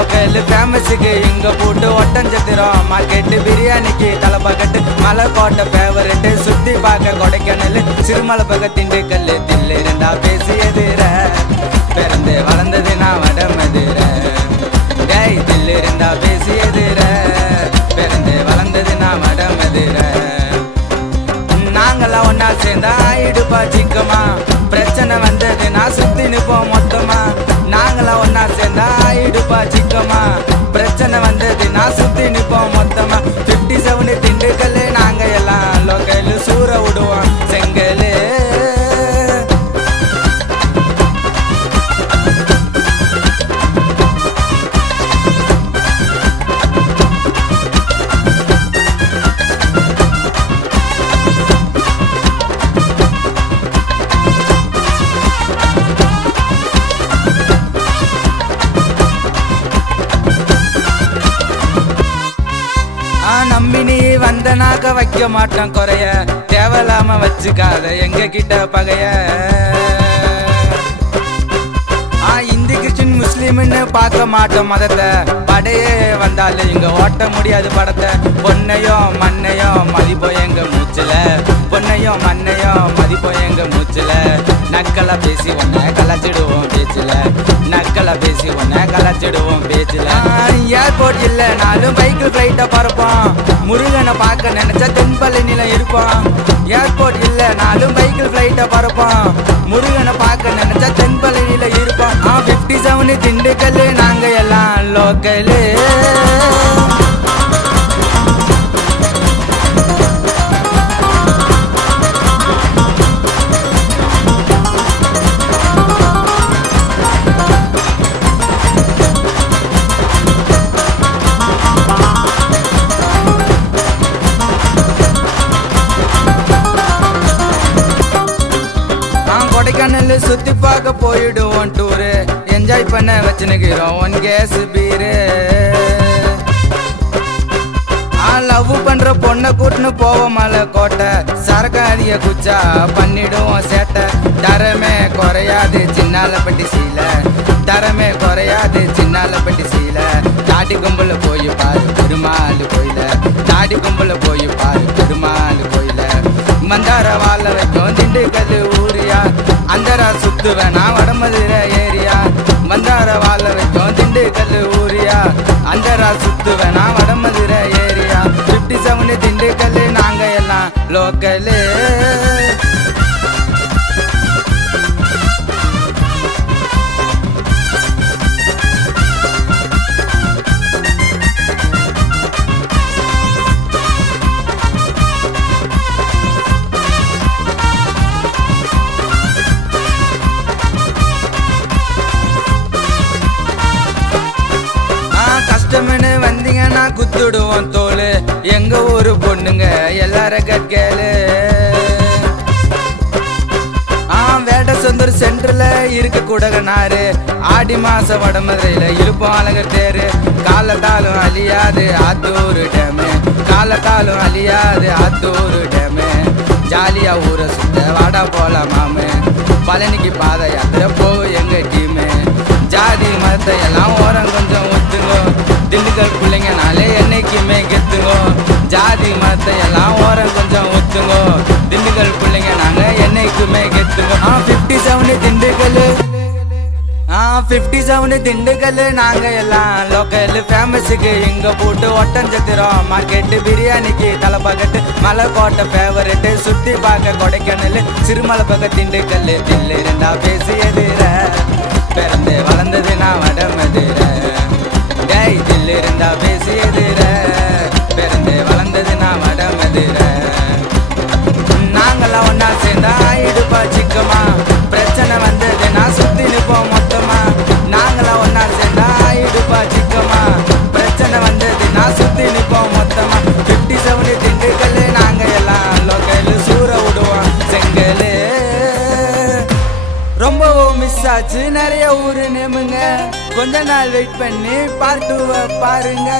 local ஃபேமஸுக்கு இங்க போட்டு Oddanchatram market பிரியாணிக்கு தலைப்பக்கட்டு மலைக்கோட்டை ஃபேவரெட்டு சுத்தி பார்க்க கொடைக்கானல் சிறுமலை பக்க திண்டுக்கல் தில்லு இருந்தா பேசியதுற பிறந்து வளர்ந்தது நான் வடமதுர டேய் தில்லு இருந்தா பேசியதுற பிறந்து வளர்ந்தது நான் வடமதுர நாங்களாம் ஒன்னா சேர்ந்தா ஆயிடுப்பா சிக்கமா பிரச்சனை வந்தது நான் சுத்தி நிப்போம் மொத்தமா நாங்களாம் ஒன்னா சேர்ந்தா ஆயிடுப்பா சிக்கமா பிரச்சனை வந்தது நான் சுத்தி நிப்போம் மொத்தமா 57 திண்டுக்கல் நாங்க எல்லாம் லோக்கல் சூற விடுவோம் செங்கல் நம்பி நீ வந்தனாக்க வைக்க மாட்டோம் குறைய தேவையில்லாம வச்சுக்காத எங்க கிட்ட பகைய இந்து கிறிஸ்டின் முஸ்லிம்னு பார்க்க மாட்டோம் மதத்தை படையே வந்தாலும் இங்க ஓட்ட முடியாது படத்தை பொன்னையும் மண்ணையும் மதிப்போம் எங்க மூச்சுல பொன்னையும் மண்ணையும் மதிப்போம் எங்க மூச்சுல நக்கலா பேசி ஒன்ன கலாச்சிடுவோம் பேச்சுல நக்கலா பேசி ஒன்ன கலாச்சிடுவோம் பேச்சுல ஏர்போர்ட் இல்ல நாலும் பைக்கில் ஃபிளைட்டை பறப்போம் முருகனை பார்க்க நினைச்சா தென்பழனில இருப்போம் ஏர்போர்ட் இல்ல நாலும் பைக்கில் ஃபிளைட்டை பறப்போம் முருகனை பார்க்க நினைச்சா தென்பழனில இருப்போம் 57 திண்டுக்கல் நாங்க எல்லாம் லோக்கலு கொடைக்கானல் சுத்தி பார்க்க போயிடுவோம் டூரு என்ஜாய் பண்ண வச்சுனுக்கிறோம் 1 கேஸ் பீரு லவ் பண்ற பொண்ணை கூட்டுன்னு போவோம் மலை கோட்டை சரக்கு அதிக குச்சா பண்ணிடுவோம் சேட்டை தரமே குறையாது சின்னாலப்பட்டி சீலை தரமே குறையாது சின்னாலப்பட்டி சீலை தாடி கும்பல போய் பாரு பெருமாள் கோயில தாடி கும்பல போய் பாரு பெருமாள் கோயில மந்தார வாழ வைக்கும் திண்டுக்கல் ஊரியா அந்தரா சுத்துவேன் நான் வடமதுர ஏரியா மந்தார வாழ வைக்கும் திண்டுக்கல் ஊரியா அந்தரா சுத்துவேன் நான் வடமதுர ஏரியா 57 திண்டுக்கல் நாங்க எல்லாம் லோக்கலு கஷ்டம்னு வந்தீங்கன்னா குத்துடுவோம் தோல் எங்க ஊரு பொண்ணுங்க எல்லாரும் கட்கேளு வேட சொந்தூர் சென்டர்ல இருக்க கூடகனாரு ஆடி மாச வடமதுரையில இருப்போம் அழகர் தேரு காலத்தாலும் அழியாது ஆத்தூர் டேமு காலத்தாலும் அழியாது ஆத்தூர் டேமு ஜாலியா ஊரை சுத்த வாடா போலாம் மாமு பழனிக்கு பாத யாத்திரை போகும் எங்க டீமு ஜாதி மதத்தை எல்லாம் ஓரம் கொஞ்சம் ஒத்துங்கோ திண்டுக்கல் பிள்ளைங்கனாலே என்னைக்குமே கெத்துங்கோ ஜாதி மதத்தை எல்லாம் ஓரம் கொஞ்சம் ஒத்துங்கோ திண்டுக்கல் பிள்ளைங்க நாங்க என்னைக்குமே கெத்துங்கோ 57 திண்டுக்கல் 57 திண்டுக்கல் நாங்க எல்லாம் லோக்கல் ஃபேமஸுக்கு இங்க போட்டு ஒட்டஞ்சத்திரம் மார்க்கெட்டு பிரியாணிக்கு தலைப்பக்கட்டு மலைக்கோட்டை ஃபேவரெட்டு சுத்தி பார்க்க கொடைக்கானல் சிறுமலை பக்க திண்டுக்கல் தில்லு இருந்தா பேசியதுற பிறந்து வளர்ந்தது நான் வடமதுர டேய் தில்லு இருந்தா பேசியதுற பிறந்து வளர்ந்தது நான் வடமதுர நாங்களாம் ஒன்னா சேர்ந்தா ஆயிடுப்பா சிக்கமா பிரச்சனை வந்தது நான் சுத்தி நிப்போம் மொத்தமா நாங்களாம் ஒன்னா சேர்ந்தா ஆயிடுப்பா சிக்கமா பிரச்சனை வந்தது நான் சுத்தி நிப்போம் மொத்தமா 57 திண்டுக்கல் நாங்க எல்லாம் லோக்கல் சூற விடுவோம் செங்கல் ரொம்ப மிஸ் ஆச்சு நிறைய ஊரு நேமுங்க கொஞ்ச நாள் வெயிட் பண்ணி பார்ட் 2 பாருங்க